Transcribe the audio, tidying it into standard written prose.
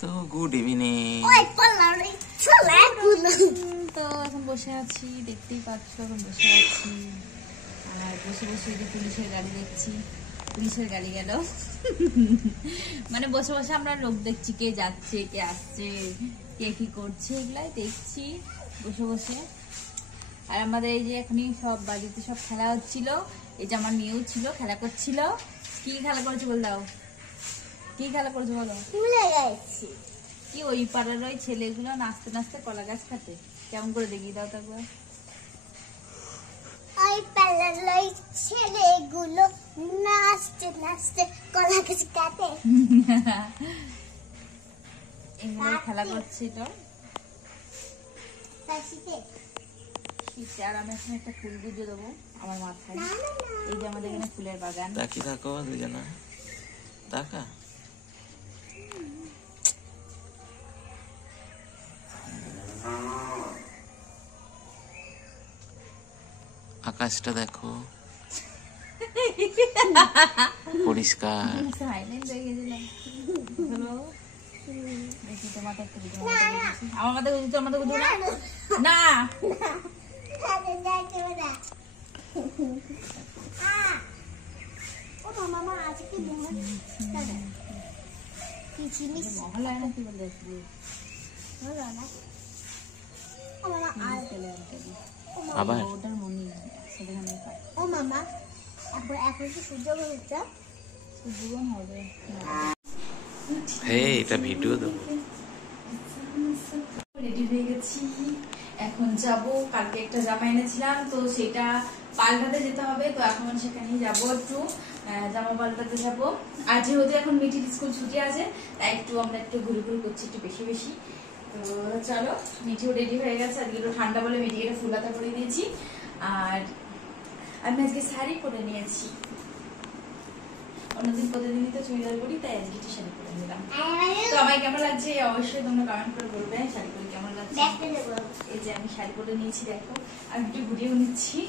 তো good evening. তো এখন বসে আছি, দেখতেই পাচ্ছ এখন বসে আছি। আর বসে বসে যে পুলিশের গাড়ি দেখছি, পুলিশের গাড়ি গেল মানে বসে বসে আমরা লোক দেখছি, কে যাচ্ছে কে আসছে কে কি করছে এগুলাই দেখছি বসে বসে। আর আমাদের এই যে এখনই সব বাড়িতে সব খেলা হচ্ছিল, এই যে আমার মেয়েও ছিল, খেলা করছিল। কি খেলা করেছে বল দাও, কি খেলা করেছে বলো? কি ওই পাড়ার ওই ছেলেগুলো নাচতে নাচতে কলা গাছ কাটে, কেমন করে দেখিয়ে দাও তারপর। ওই পাড়ার ওই ছেলেগুলো নাচতে নাচতে কলা গাছ কাটে। এগুলো খেলা করছে তো। আর আমি এখন একটা ফুল গুজে দেবো আমার মাথায়। এই যে আমাদের এখানে ফুলের বাগান। তাকিয়ে থাকো দুজনা, তাকা। আকাশটা দেখো পরিষ্কার। আমার মাথায় গুজে, তোর মাথায় গুজে না। মামা আজকে মহলায় না কি বলে আবার ওটার মনে ও মামা এখন কি সূর্য হচ্ছে? জীবন হবে। হে এটা ভিডিও দেবো। রেডি হয়ে গেছি, এখন যাব। কালকে একটা জামা এনেছিলাম তো সেটা পাল্টাতে যেতে হবে, তো এখন সেখানেই যাবো, একটু জামা পাল্টাতে যাবো। আর যেহেতু এখন মিটির স্কুল ছুটি আছে তাই আমরা একটু ঘুরে ঘুরে করছি একটু বেশি বেশি। তো চলো, মিঠিও রেডি হয়ে গেছে। আজকে একটু ঠান্ডা বলে মিঠিকে একটা ফুল হাতা পরে নিয়েছি। আর আমি আজকে শাড়ি পরে নিয়েছি, অন্যদিন প্রতিদিনই তো চুড়িদার পরি, তাই আজকে একটু শাড়ি পরে নিলাম। তো আমায় কেমন লাগছে অবশ্যই তোমরা কমেন্ট করে বলবে শাড়ি পরে কেমন লাগছে। এই যে আমি শাড়ি পরে নিয়েছি, দেখো আমি একটু ঘুরিয়েও নিচ্ছি।